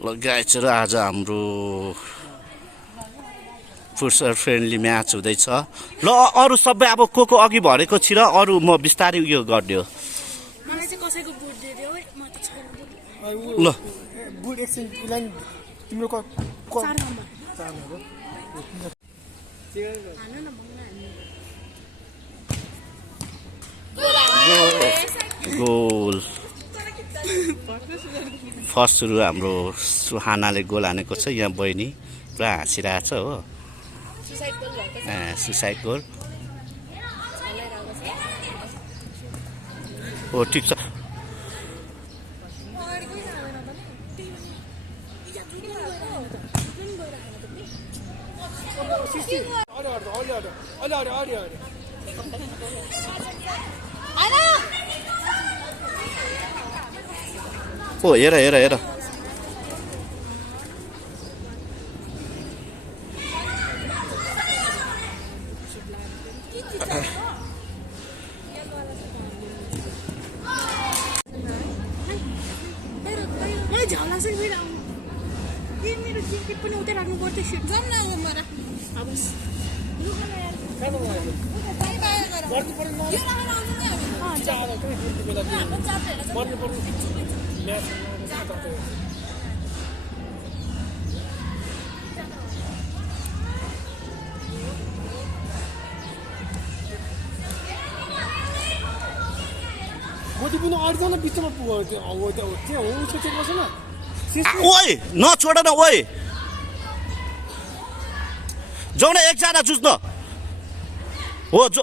ल गाइज र आज हाम्रो फुटसर फ्रेन्डली म्याच हुँदैछ। ल अरू सबै अब को अघि भरेको छि र अरू म बिस्तारै उयो गरिदियो। मलाई चाहिँ कसैको बुट दिदियो है, म त छैन ल बुट एकछिन लाइन तिम्रो चार नम्बर हान न गोल फर्स्ट सुरु हाम्रो सुहानाले गोल हानेको छ। यहाँ बहिनी पुरा हाँसिरहेछ हो। सुसाइड गोल हो ठिक छ। ओ हेर हेर हेर झ्याउला चाहिँ फेरि मेरो ज्याकेट पनि उतै राख्नु पर्थ्यो। सिट जाउँ न मरा हवस् मोदी पनि अड्दैन बिचमा ओइ नछोड न ओइ जाऊ न एकजना जुझ्न हो जो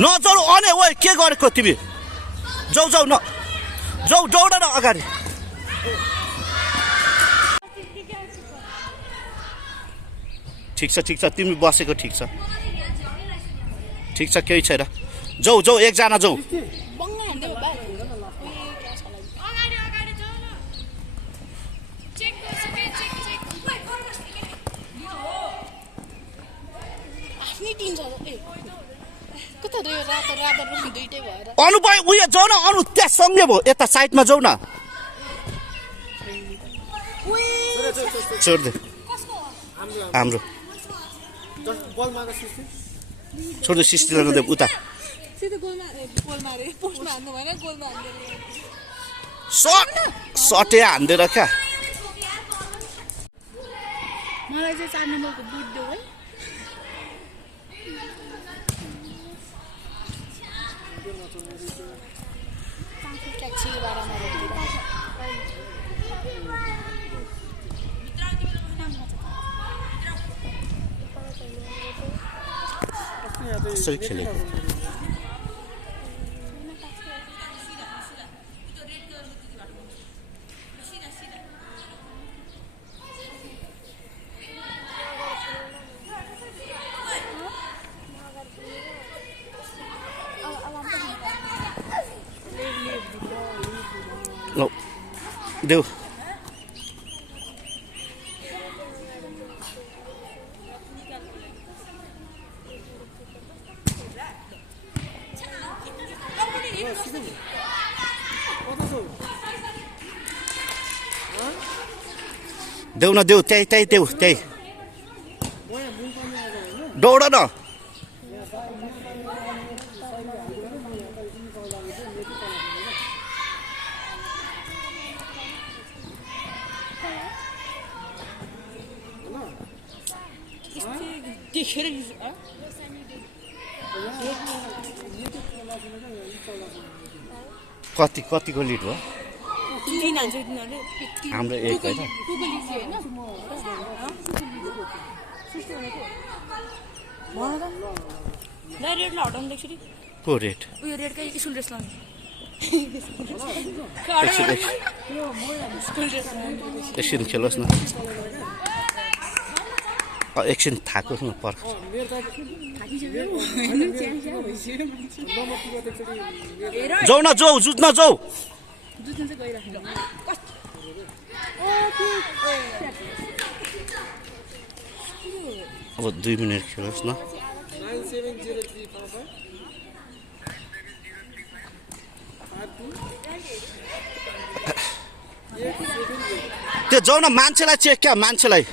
नजाऊ अने ओइ के गरेको तिमी जाऊ जाऊ न जाऊ दौड न अगाडि। ठिक छ तिमी बसेको ठिक छ केही छैन। जाऊ जाऊ एकजना जाऊ। अनु भाइ उयो जाऊ न अनु त्यहाँ सँगै भयो यता साइडमा जाऊ न। छोड्दे हाम्रो छोड्दे सिस्टीलाई नदे उता सटे हान्देर क्या। मलाई चाहिँ 4 नम्बरको बुट देऊ है। कसरी खेलेको ल देऊ देऊ न देऊ त्यही देऊ त्यही दौड न। कतिको लिड हो हाम्रो एक होइन को रेट एकछिन खेलोस् न एकछिन थाकोस् न पर्ख जाऊ न जाऊ जुझ्न जाऊ। अब 2 मिनट खेलोस् न। त्यो जाउँ न मान्छेलाई चेक क्या मान्छेलाई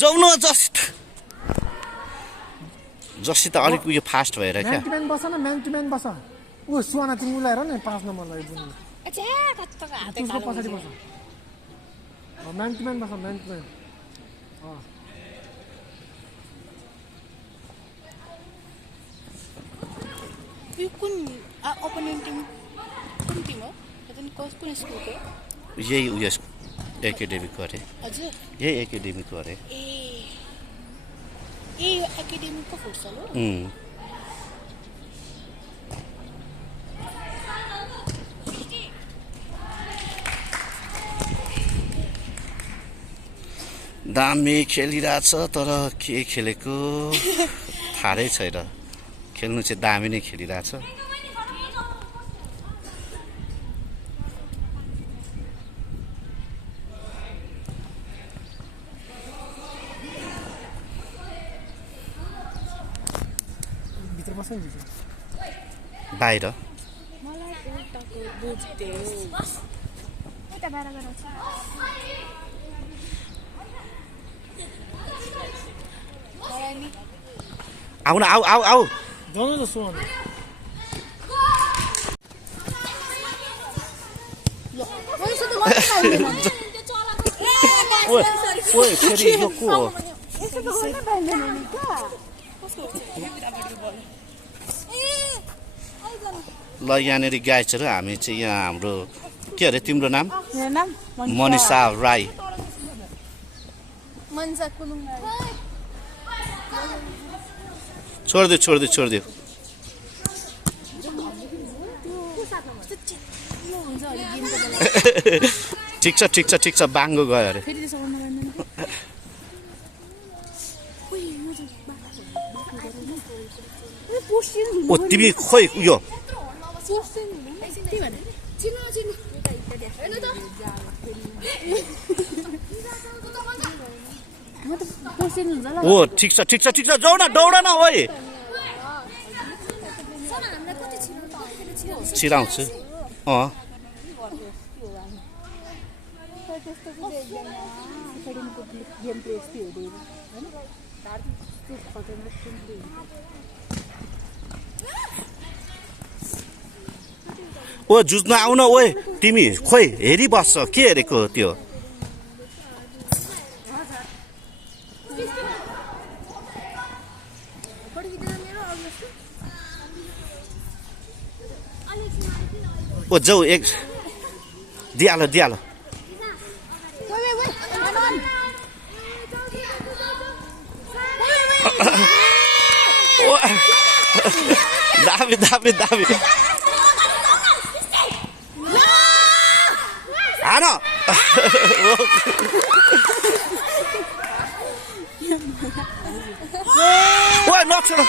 जाउँ न जसी त अलिक उयो फास्ट भएर क्या म्यान टु म्यान बस न म्यान टु म्यान बस ऊ सुवाना तिमी उलाएर नि 5 नम्बरलाई बुझ्नु अच्छा कत्तको हातै त्यसको कालो पछाडि बस म्यान टु म्यान बस म्यान टु म्यान यो कुन ओपोनेन्ट टिम कुन टिम हो कुन स्कुलको यही उयो एकाडेमीको अरे हजुर यही एकाडेमीको अरे ए यो एकाडेमीको फुटसल हो दामी खेलिरहेछ तर के खेलेको थाहै छैन खेल्नु चाहिँ दामी नै खेलिरहेछ भित्र बस नि बाहिर मलाई एउटाको बुझ्दै यता बाहिर गएर छ आऊ न आऊ आऊ आऊ जाउँ न सुवाना ओए फेरि यो को हो ल यहाँनिर गाइजहरू हामी चाहिँ यहाँ हाम्रो के अरे तिम्रो नाम मनिषा राई छोडिदियो ठिक छ बाङ्गो गयो अरे ओ तिमी खोइ उयो ओ ठिक छ जाऊ न दौड न ओइ छिराउँछु ओ जुझ्न आउन ओए तिमी खोइ हेरिबस्छ के हेरेको त्यो ओ जाऊ एक दिहाल दाबी हान ओ नछोड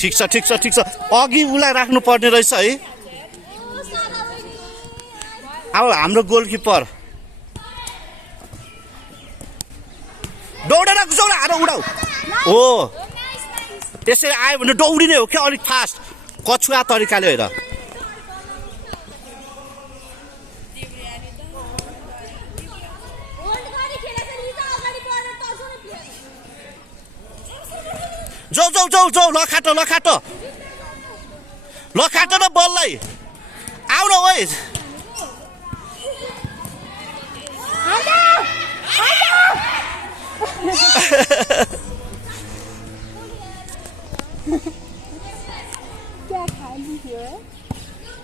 ठिक छ अघि उसलाई राख्नु पर्ने रहेछ है अब हाम्रो गोलकिपर दौडेर जाउँ आएर उडाउ हो त्यसरी आयो भने दौडिने हो क्या अलिक फास्ट कछुवा तरिकाले हेर जाऊ लखाटो न बललाई आउ न ओइ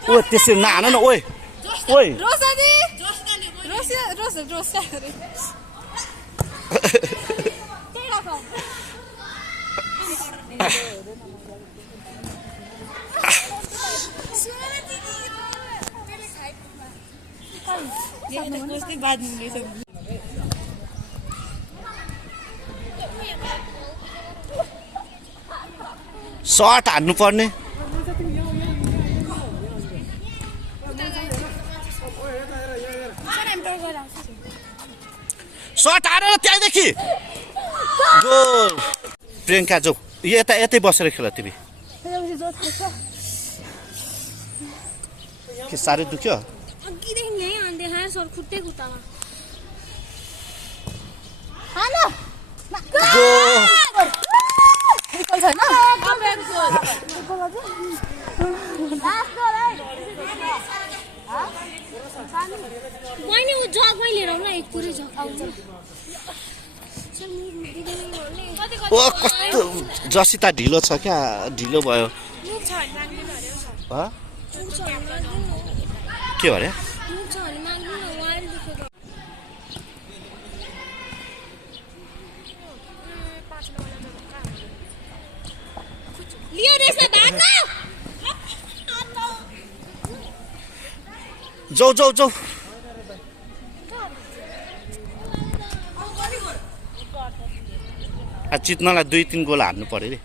ओ त्यसरी नहान न ओइ सर्ट हान्नु पर्ने सर्ट हानेर त्यहीँदेखि गोल प्रियङ्का जाऊ यता यतै बसेर खेल तिमी के साह्रै दुख्यो अघिदेखि यहीँ हान्दै खायो सर खुट्टै खुट्टामा बहिनी ऊ जगमै लिएर आउनु एक पुरै जग आउँछ ओ कस्तो जसिता ढिलो छ क्या ढिलो भयो के भरे जाऊ जाऊ जाऊ जित्नलाई 2-3 गोल हार्नु पर्यो रे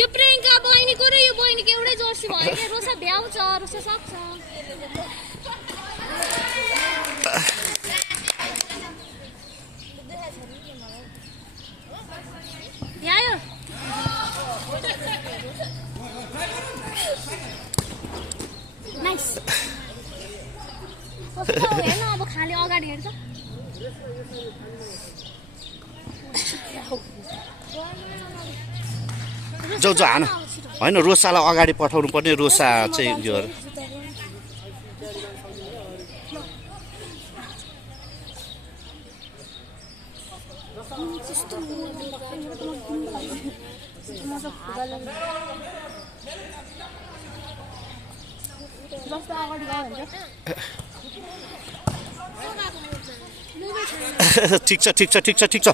यो प्रियङ्का बहिनीको र यो बहिनीको एउटै जर्सी भयो क्या रोसा भ्याउँछ रोसा सक्छ आयो नाइस हेर्न अब खाली अगाडि हेर्छ जाऊ जाऊ हान होइन रोसालाई अगाडि पठाउनु पर्ने रोसा चाहिँ यो ठिक छ ठिक छ ठिक छ ठिक छ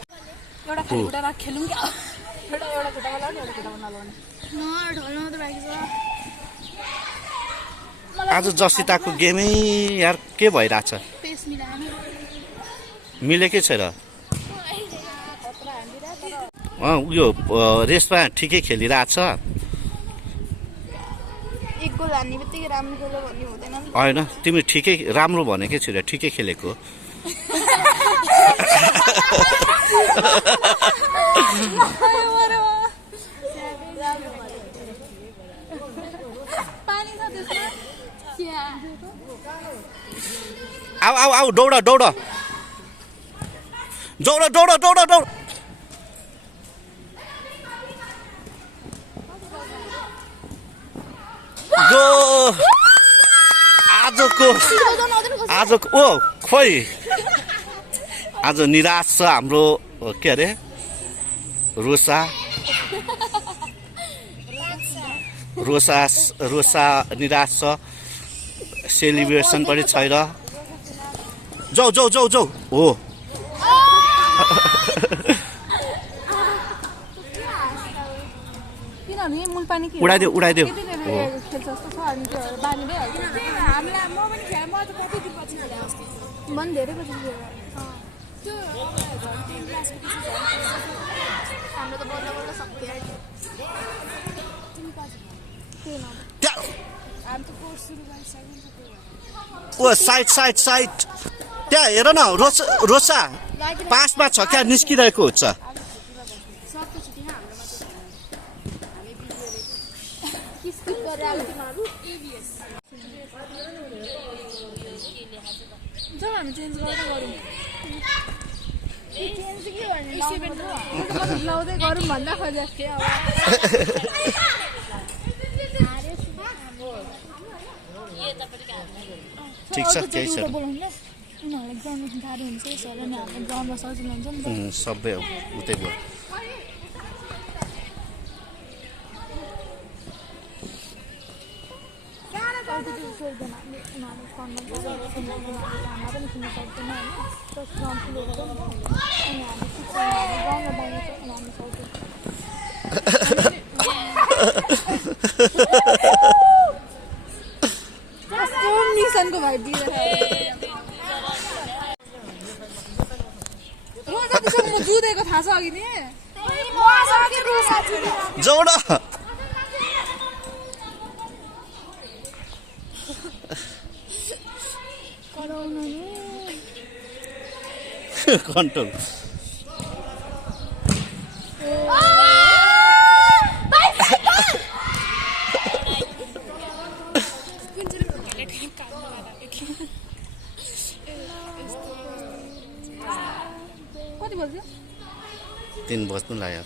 आज जसिताको गेमै यार के भइरहेछ मिलेकै छैन उयो रेसमा ठिकै खेलिरहेछ होइन तिमी ठिकै राम्रो भनेकै छैन ठिकै खेलेको आऊ आऊ आऊ दौड दौड दौड दौड दौड दौड गो आजको ओ खोइ आज निराश छ हाम्रो के अरे रोसा रोसा रोसा निराश छ सेलिब्रेसन पनि छैन जाऊ जाऊ जाऊ जाऊ हो उडाइदेऊ उडाइदेऊ ओ साइड साइड साइड त्यहाँ हेर न रोसा पासमा छ क्या निस्किरहेको हुन्छ ठिक छ केही छैन सबै उतै भयो लेख्दैन हामीले उनीहरूले सम्मान गरेर उनीहरूले खाना पनि किन्न सक्दैन होइन त्यो ठुलो हो नि अनि हामी शिक्षा गाउँमा बाहिर चाहिँ उनीहरूले सक्दैन कस्तो निशानको भाइ दिइरहेको म जतिसक्दो म जुधेको थाहा छ अघि नि जाऊ न कन्ट्रोल कति बज्यो 3 बज्नु लाग्यो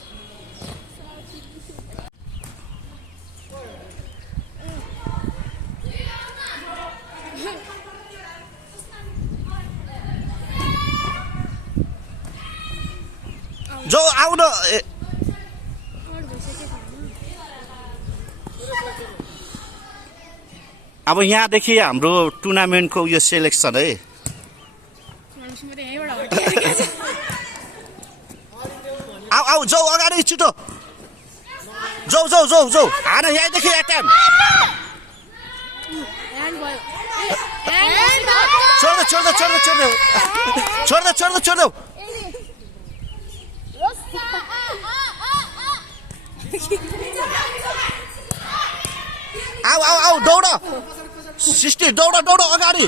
जो आउ न अब यहाँदेखि हाम्रो टुर्नामेन्टको यो सेलेक्सन है आऊ आऊ जाऊ अगाडि छिटो जाऊ जाऊ जाऊ जाऊ हान यहाँदेखि एटेम छोड्दै छोड्दै छोड्दै छोड्दै छोड्दै छोड्दै छोड्दै आऊ आऊ आऊ दौड सिस्टी दौड दौड अगाडि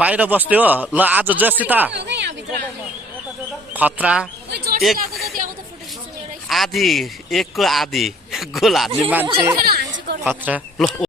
बाहिर बस्थ्यो हो ल आज जसिता खतरा एक आधी एकको आधी गोल हान्ने मान्छे खतरा ल